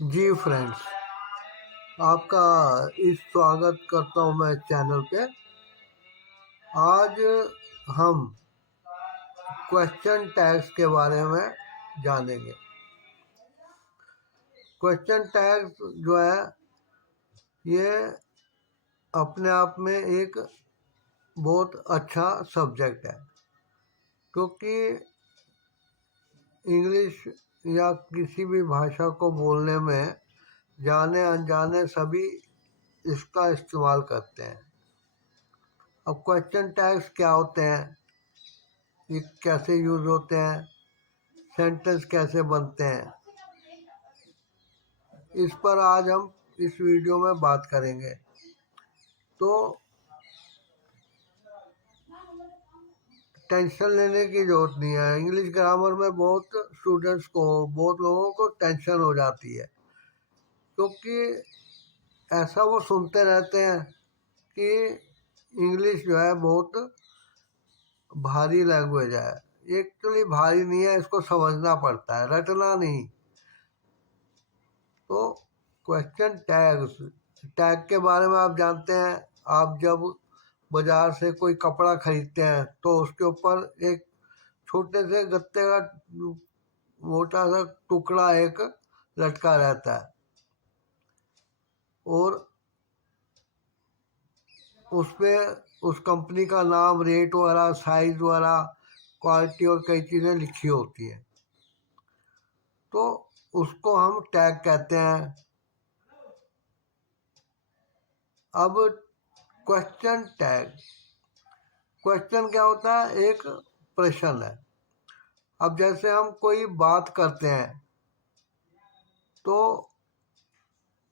जी friends, आपका इस स्वागत करता हूँ मैं चैनल पे। आज हम क्वेश्चन टैग्स के बारे में जानेंगे। क्वेश्चन टैग्स जो है ये अपने आप में एक बहुत अच्छा सब्जेक्ट है, क्योंकि इंग्लिश या किसी भी भाषा को बोलने में जाने अनजाने सभी इसका इस्तेमाल करते हैं। अब क्वेश्चन टैग्स क्या होते हैं, ये कैसे यूज़ होते हैं, सेंटेंस कैसे बनते हैं, इस पर आज हम इस वीडियो में बात करेंगे। तो टेंशन लेने की ज़रूरत नहीं है। इंग्लिश ग्रामर में बहुत लोगों को टेंशन हो जाती है, क्योंकि ऐसा वो सुनते रहते हैं कि इंग्लिश जो है बहुत भारी लैंग्वेज है। एक्चुअली भारी नहीं है, इसको समझना पड़ता है, रटना नहीं। तो क्वेश्चन टैग के बारे में आप जानते हैं। आप जब बाजार से कोई कपड़ा खरीदते हैं तो उसके ऊपर एक छोटे से गत्ते का मोटा सा टुकड़ा एक लटका रहता है, और उस पे उस कंपनी का नाम, रेट वगैरह, साइज वगैरह, क्वालिटी और कई चीज़ें लिखी होती हैं। तो उसको हम टैग कहते हैं। अब क्वेश्चन टैग, क्वेश्चन क्या होता है? एक प्रश्न है। अब जैसे हम कोई बात करते हैं तो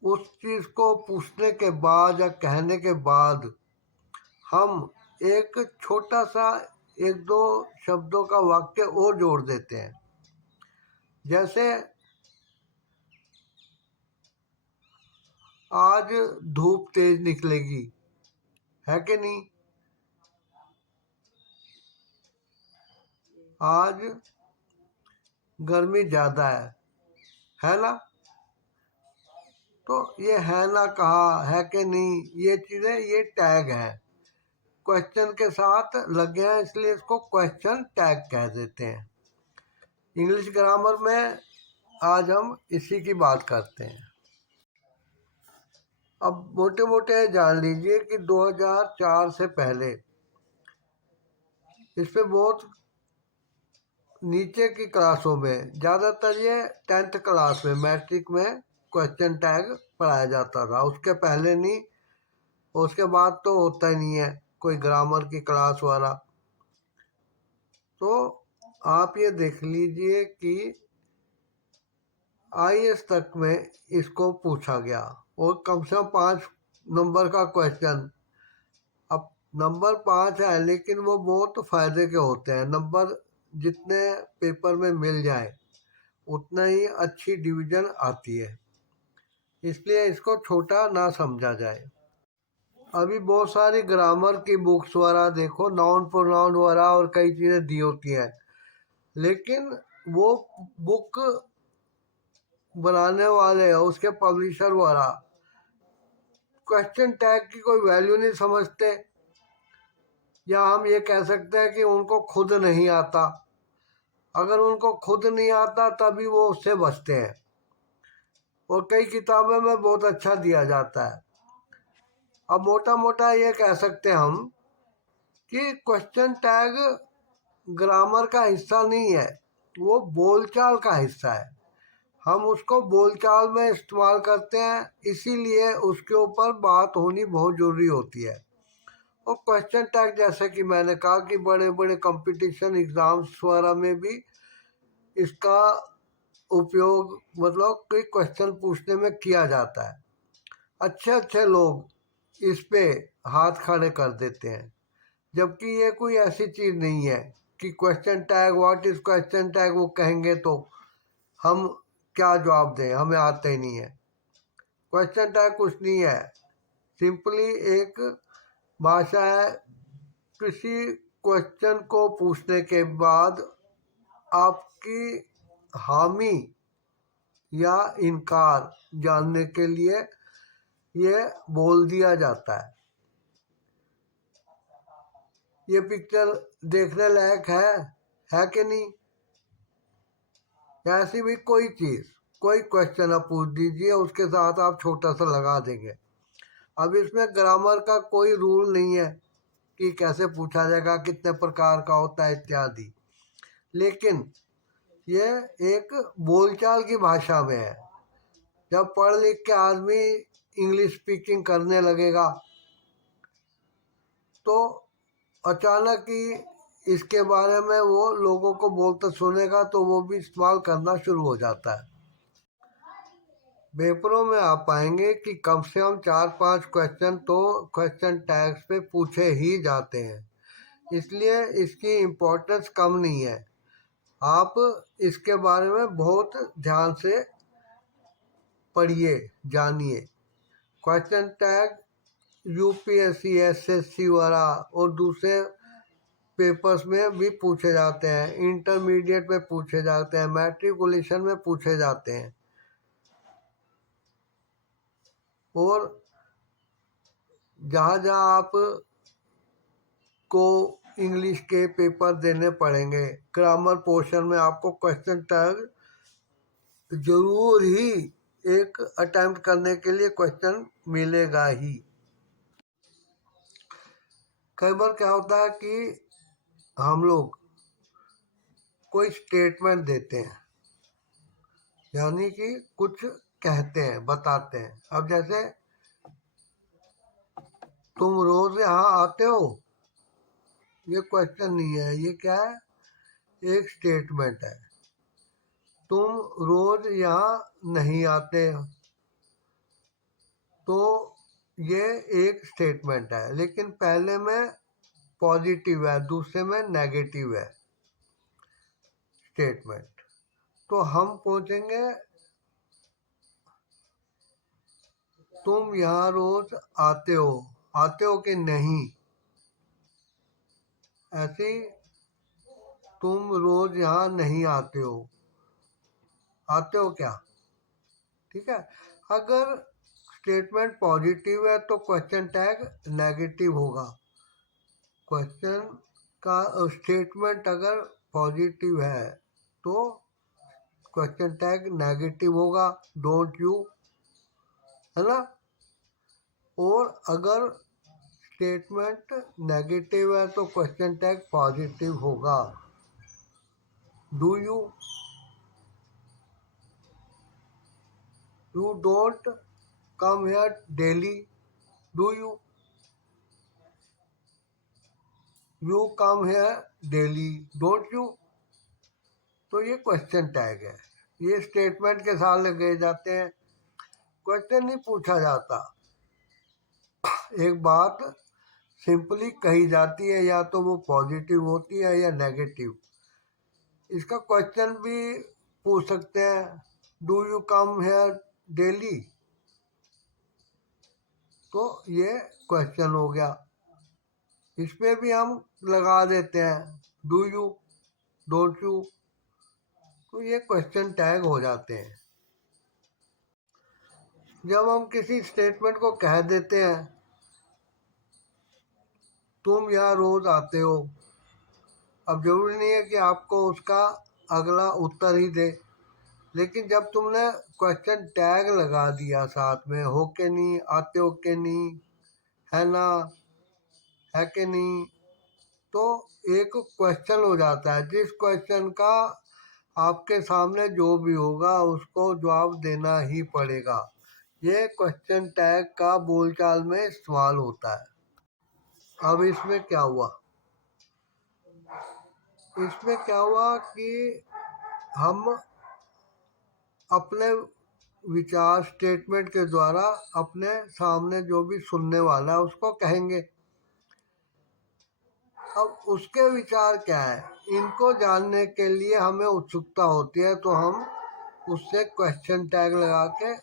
उस चीज़ को पूछने के बाद या कहने के बाद हम एक छोटा सा एक दो शब्दों का वाक्य और जोड़ देते हैं। जैसे आज धूप तेज निकलेगी, है कि नहीं? आज गर्मी ज़्यादा है ना? तो ये है ना कहा, है कि नहीं, ये चीज़ें ये टैग हैं, क्वेश्चन के साथ लगे हैं, इसलिए इसको क्वेश्चन टैग कह देते हैं। इंग्लिश ग्रामर में आज हम इसी की बात करते हैं। अब मोटे मोटे जान लीजिए कि 2004 से पहले इस पे बहुत नीचे की क्लासों में, ज़्यादातर ये 10th क्लास में, मैट्रिक में क्वेश्चन टैग पढ़ाया जाता था। उसके पहले नहीं, उसके बाद तो होता ही नहीं है कोई ग्रामर की क्लास वाला। तो आप ये देख लीजिए कि IAS तक में इसको पूछा गया, और कम से कम 5 नंबर का क्वेश्चन। अब नंबर 5 है, लेकिन वो बहुत फ़ायदे के होते हैं। नंबर जितने पेपर में मिल जाए उतना ही अच्छी डिवीज़न आती है, इसलिए इसको छोटा ना समझा जाए। अभी बहुत सारी ग्रामर की बुक्स वगैरह देखो, नाउन प्रोनाउन वगैरह और कई चीज़ें दी होती हैं, लेकिन वो बुक बनाने वाले, उसके पब्लिशर वगैरह क्वेश्चन टैग की कोई वैल्यू नहीं समझते, या हम ये कह सकते हैं कि उनको खुद नहीं आता। अगर उनको खुद नहीं आता तभी वो उससे बचते हैं, और कई किताबों में बहुत अच्छा दिया जाता है। अब मोटा मोटा ये कह सकते हैं हम कि क्वेश्चन टैग ग्रामर का हिस्सा नहीं है, वो बोलचाल का हिस्सा है। हम उसको बोलचाल में इस्तेमाल करते हैं, इसीलिए उसके ऊपर बात होनी बहुत ज़रूरी होती है। और क्वेश्चन टैग, जैसे कि मैंने कहा कि बड़े बड़े कंपटीशन एग्ज़ाम्स वगैरह में भी इसका उपयोग, मतलब कोई क्वेश्चन पूछने में किया जाता है। अच्छे अच्छे लोग इस पे हाथ खड़े कर देते हैं, जबकि ये कोई ऐसी चीज़ नहीं है कि question tag, what is question tag, वो कहेंगे तो हम क्या जवाब दें, हमें आता ही नहीं है। क्वेश्चन टैग कुछ नहीं है, सिंपली एक भाषा है। किसी क्वेश्चन को पूछने के बाद आपकी हामी या इनकार जानने के लिए ये बोल दिया जाता है। ये पिक्चर देखने लायक है कि नहीं? ऐसी भी कोई चीज़, कोई क्वेश्चन आप पूछ दीजिए, उसके साथ आप छोटा सा लगा देंगे। अब इसमें ग्रामर का कोई रूल नहीं है कि कैसे पूछा जाएगा, कितने प्रकार का होता है इत्यादि, लेकिन ये एक बोलचाल की भाषा में है। जब पढ़ लिख के आदमी इंग्लिश स्पीकिंग करने लगेगा तो अचानक ही इसके बारे में वो लोगों को बोलते सुनेगा तो वो भी इस्तेमाल करना शुरू हो जाता है। पेपरों में आप पाएंगे कि कम से कम 4-5 क्वेश्चन तो क्वेश्चन टैग्स पे पूछे ही जाते हैं, इसलिए इसकी इम्पोर्टेंस कम नहीं है। आप इसके बारे में बहुत ध्यान से पढ़िए, जानिए। क्वेश्चन टैग यूपीएससी, एसएससी वाला और दूसरे पेपर्स में भी पूछे जाते हैं, इंटरमीडिएट में पूछे जाते हैं, मैट्रिकुलेशन में पूछे जाते हैं, और जहाँ जहाँ आप को इंग्लिश के पेपर देने पड़ेंगे, ग्रामर पोर्शन में आपको क्वेश्चन टैग जरूर ही एक अटेम्प्ट करने के लिए क्वेश्चन मिलेगा ही। कई बार क्या होता है कि हम लोग कोई स्टेटमेंट देते हैं, यानी कि कुछ कहते हैं, बताते हैं। अब जैसे तुम रोज यहाँ आते हो, ये क्वेश्चन नहीं है, ये क्या है, एक स्टेटमेंट है। तुम रोज यहाँ नहीं आते, तो ये एक स्टेटमेंट है, लेकिन पहले में पॉजिटिव है, दूसरे में नेगेटिव है स्टेटमेंट। तो हम पूछेंगे तुम यहाँ रोज आते हो कि नहीं? ऐसे तुम रोज यहाँ नहीं आते हो क्या? ठीक है। अगर स्टेटमेंट पॉजिटिव है तो क्वेश्चन टैग नेगेटिव होगा। क्वेश्चन का स्टेटमेंट अगर पॉजिटिव है तो क्वेश्चन टैग नेगेटिव होगा, डोंट यू, है ना? और अगर स्टेटमेंट नेगेटिव है तो क्वेश्चन टैग पॉजिटिव होगा, do you, you don't come here daily, do you, you come here daily, don't you. तो ये क्वेश्चन टैग है, ये स्टेटमेंट के साथ लगे जाते हैं, क्वेश्चन नहीं पूछा जाता। एक बात सिंपली कही जाती है, या तो वो पॉजिटिव होती है या नेगेटिव। इसका क्वेश्चन भी पूछ सकते हैं, do you come here daily, तो ये क्वेश्चन हो गया। इस पे भी हम लगा देते हैं डू यू, डोंट यू, तो ये क्वेश्चन टैग हो जाते हैं। जब हम किसी स्टेटमेंट को कह देते हैं तुम यहाँ रोज आते हो, अब जरूरी नहीं है कि आपको उसका अगला उत्तर ही दे, लेकिन जब तुमने क्वेश्चन टैग लगा दिया साथ में, हो के नहीं, आते हो के नहीं, है ना, है कि नहीं, तो एक क्वेश्चन हो जाता है, जिस क्वेश्चन का आपके सामने जो भी होगा उसको जवाब देना ही पड़ेगा। ये क्वेश्चन टैग का बोलचाल में इस्तेमाल होता है। अब इसमें क्या हुआ, कि हम अपने विचार स्टेटमेंट के द्वारा अपने सामने जो भी सुनने वाला है उसको कहेंगे। अब उसके विचार क्या है, इनको जानने के लिए हमें उत्सुकता होती है, तो हम उससे क्वेश्चन टैग लगा के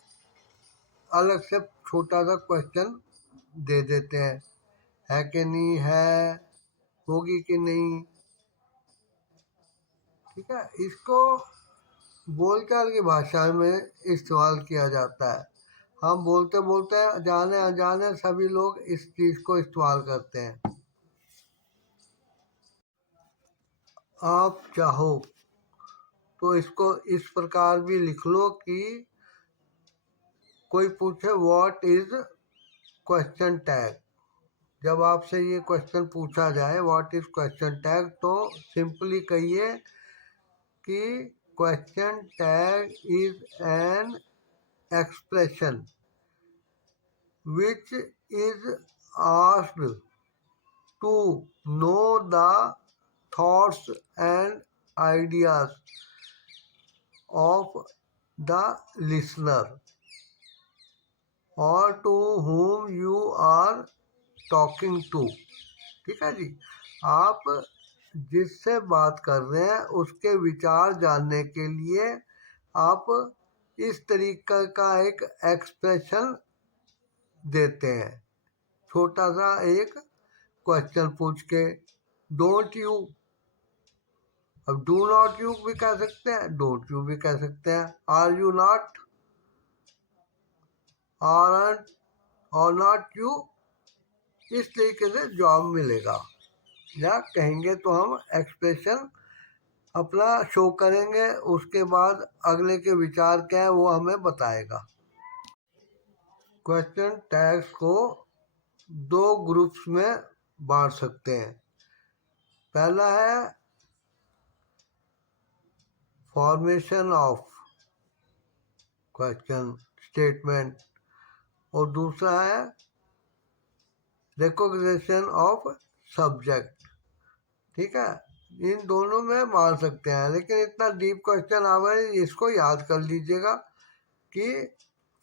अलग से छोटा सा क्वेश्चन दे देते हैं, है कि नहीं, है, होगी कि नहीं। ठीक है, इसको बोलचाल की भाषा में इस्तेमाल किया जाता है। हम बोलते बोलते जाने अनजाने सभी लोग इस चीज़ को इस्तेमाल करते हैं। आप चाहो तो इसको इस प्रकार भी लिख लो कि कोई पूछे व्हाट इज क्वेश्चन टैग। जब आपसे ये क्वेश्चन पूछा जाए व्हाट इज क्वेश्चन टैग, तो सिंपली कहिए कि question tag is an expression which is asked to know the thoughts and ideas of the listener or to whom you are talking to। ठीक है जी। आप जिससे बात कर रहे हैं उसके विचार जानने के लिए आप इस तरीके का एक एक्सप्रेशन देते हैं। छोटा सा एक क्वेश्चन पूछ के, डोंट यू, अब डू नॉट यू भी कह सकते हैं, डोंट यू भी कह सकते हैं, आर यू नॉट, आरंट और नॉट यू, इस तरीके से जवाब मिलेगा। या कहेंगे तो हम एक्सप्रेशन अपना शो करेंगे, उसके बाद अगले के विचार क्या है वो हमें बताएगा। क्वेश्चन टैग्स को दो ग्रुप्स में बांट सकते हैं। पहला है फॉर्मेशन ऑफ क्वेश्चन स्टेटमेंट और दूसरा है रिकॉग्निशन ऑफ सब्जेक्ट। ठीक है, इन दोनों में बांट सकते हैं, लेकिन इतना डीप क्वेश्चन आ गए, इसको याद कर लीजिएगा कि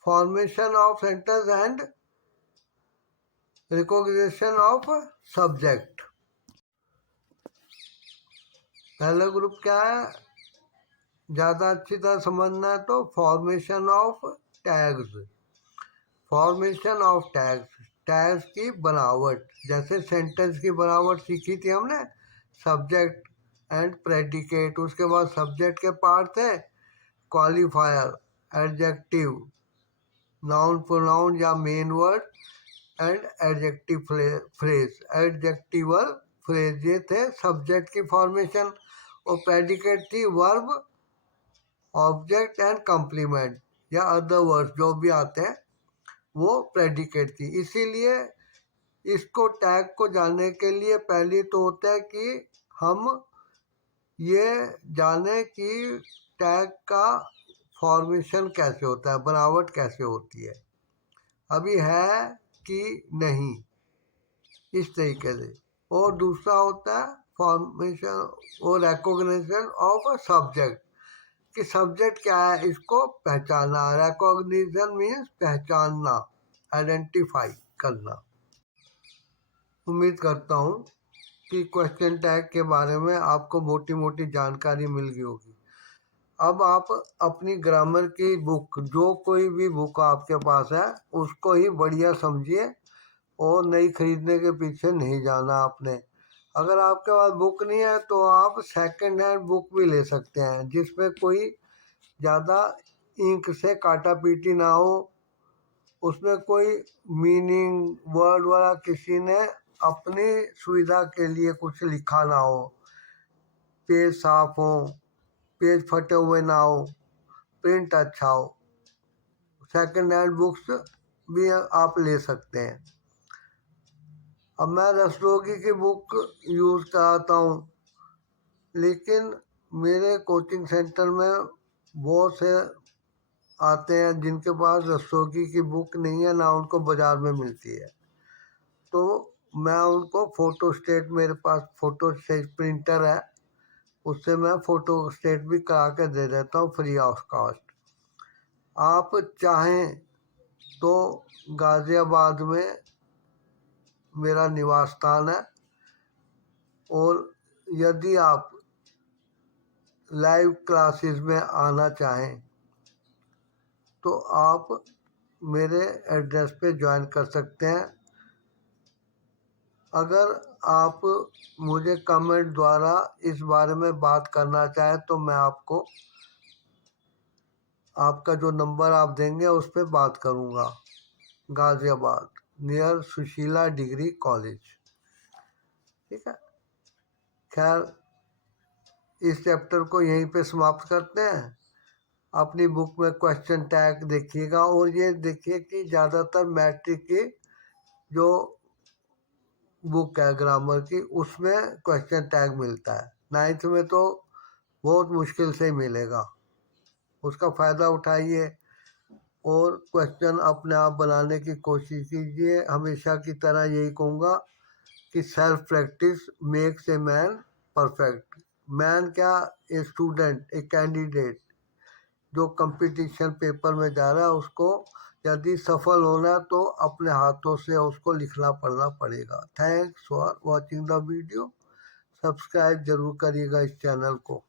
formation of sentence and recognition of subject. पहला ग्रुप क्या है, ज़्यादा अच्छी तरह समझना है तो formation of tags. Formation of tags, tags की बनावट, जैसे सेंटेंस की बनावट सीखी थी हमने, सब्जेक्ट एंड प्रेडिकेट, उसके बाद सब्जेक्ट के पार्ट थे क्वालिफायर, एडजेक्टिव, नाउन प्रोनाउन या main word and adjective phrase, adjectival phrase, ये थे सब्जेक्ट की फॉर्मेशन। और प्रेडिकेट थी वर्ब, ऑब्जेक्ट एंड कम्प्लीमेंट या अदर वर्ड्स जो भी आते हैं वो प्रेडिकेट थी। इसीलिए इसको टैग को जानने के लिए पहले तो होता है कि हम ये जाने कि टैग का फॉर्मेशन कैसे होता है, बनावट कैसे होती है, अभी है कि नहीं, इस तरीके से। और दूसरा होता है फॉर्मेशन और रिकॉग्निशन ऑफ सब्जेक्ट, कि सब्जेक्ट क्या है इसको पहचानना। रिकॉग्निशन मीन्स पहचानना, आइडेंटिफाई करना। उम्मीद करता हूँ कि क्वेश्चन टैग के बारे में आपको मोटी मोटी जानकारी मिल गई होगी। अब आप अपनी ग्रामर की बुक, जो कोई भी बुक आपके पास है, उसको ही बढ़िया समझिए और नई खरीदने के पीछे नहीं जाना आपने। अगर आपके पास बुक नहीं है तो आप सेकंड हैंड बुक भी ले सकते हैं, जिसमें कोई ज़्यादा इंक से काटा पीटी ना हो, उसमें कोई मीनिंग वर्ड वाला किसी ने अपनी सुविधा के लिए कुछ लिखा ना हो, पेज साफ हो, पेज फटे हुए ना हो, प्रिंट अच्छा हो। सेकंड हैंड बुक्स भी आप ले सकते हैं। अब मैं रसलोगी की बुक यूज़ कराता हूँ, लेकिन मेरे कोचिंग सेंटर में बहुत से आते हैं जिनके पास रसोगी की बुक नहीं है, ना उनको बाज़ार में मिलती है, तो मैं उनको फ़ोटो स्टेट, मेरे पास फ़ोटो स्टेट प्रिंटर है, उससे मैं फ़ोटो स्टेट भी करा के दे देता हूँ फ्री ऑफ कॉस्ट। आप चाहें तो गाज़ियाबाद में मेरा निवास स्थान है, और यदि आप लाइव क्लासेस में आना चाहें तो आप मेरे एड्रेस पे ज्वाइन कर सकते हैं। अगर आप मुझे कमेंट द्वारा इस बारे में बात करना चाहें तो मैं आपको आपका जो नंबर आप देंगे उस पर बात करूँगा। Ghaziabad near Sushila degree college. ठीक है, खैर इस चैप्टर को यहीं पे समाप्त करते हैं। अपनी बुक में क्वेश्चन टैग देखिएगा और ये देखिए कि ज़्यादातर मैट्रिक की जो बुक है ग्रामर की उसमें क्वेश्चन टैग मिलता है। 9th में तो बहुत मुश्किल से ही मिलेगा, उसका फ़ायदा उठाइए और क्वेश्चन अपने आप बनाने की कोशिश कीजिए। हमेशा की तरह यही कहूँगा कि self practice makes a man perfect. Man क्या, ए स्टूडेंट, ए कैंडिडेट जो कंपटीशन पेपर में जा रहा है उसको यदि सफल होना है तो अपने हाथों से उसको लिखना पढ़ना पड़ेगा। Thanks for watching the video. Subscribe जरूर करिएगा इस चैनल को।